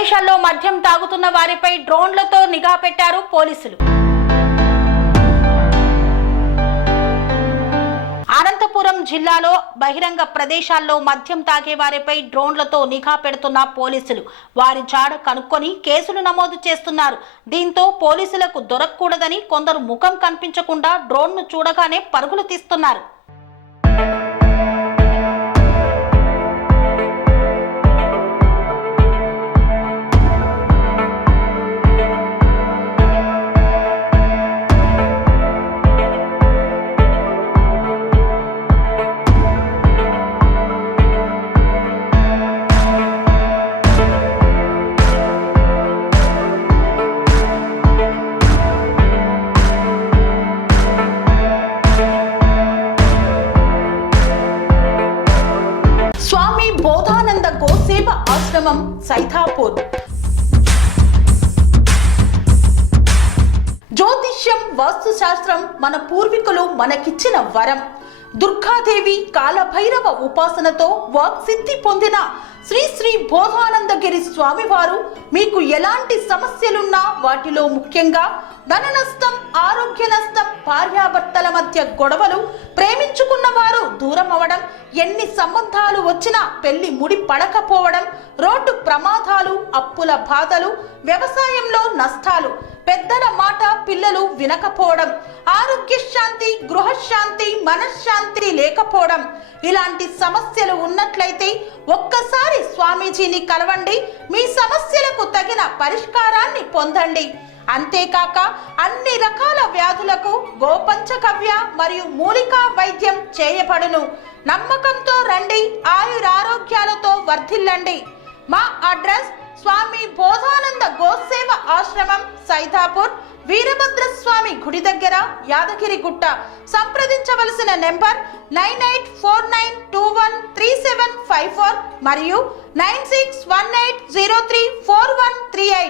ప్రదేశాల్లో మద్యం తాగుతున్న వారిపై డ్రోన్లతో నిఘా పెట్టారు పోలీసులు. అనంతపురం జిల్లాలో బహిరంగ ప్రదేశాల్లో మద్యం తాగే వారిపై డ్రోన్లతో నిఘా పెడుతున్న పోలీసులు వారి జాడ కనుక్కొని కేసులు నమోదు చేస్తున్నారు. దీంతో పోలీసులకు దొరకకూడదని కొందరు ముఖం కనిపించకుండా డ్రోన్ను చూడగానే పరుగులు తీస్తున్నారు. స్వామి బోధానంద గోసేవ ఆశ్రమం సైథాపూర్. జ్యోతిష్యం, వాస్తుశాస్త్రం మన పూర్వీకులు మనకిచ్చిన వరం. దుర్గాదేవి, కాలభైరవ ఉపాసనతో వాక్సిద్ధి పొందిన శ్రీ శ్రీ బోధానందగిరి స్వామివారు మీకు ఎలాంటి సమస్యలున్నా, వాటిలో ముఖ్యంగా ధన నష్టం, ఆరోగ్య నష్టం, భార్యాభర్తల మధ్య గొడవలు, ప్రేమించుకున్న వారు దూరం అవడం, ఎన్ని సంబంధాలు వచ్చినా పెళ్లి ముడి పడకపోవడం, రోడ్డు ప్రమాదాలు, అప్పుల బాధలు, వ్యవసాయంలో నష్టాలు, పెద్దల మాట పిల్లలు వినకపోవడం, ఆరోగ్య శాంతి, గృహశాంతి, మనశ్శాంతి లేకపోవడం, ఇలాంటి సమస్యలు ఉన్నట్లయితే ఒక్కసారి స్వామీజీని కలవండి. మీ సమస్యలకు తగిన పరిష్కారాన్ని పొందండి. అంతేకాక అన్ని రకాల వ్యాధులకు గోపంచగవ్య మరియు మూలికా వైద్యం చేయబడును. నమ్మకంతో రండి, ఆయురారోగ్యాలతో వర్ధిల్లండి. మా అడ్రస్ స్వామి బోధానంద గోసేవ ఆశ్రమం సైథాపూర్, వీరభద్రస్వామి గుడి దగ్గర, యాదగిరిగుట్ట. సంప్రదించవలసిన నెంబర్ 9849213754 మరియు 9618034138.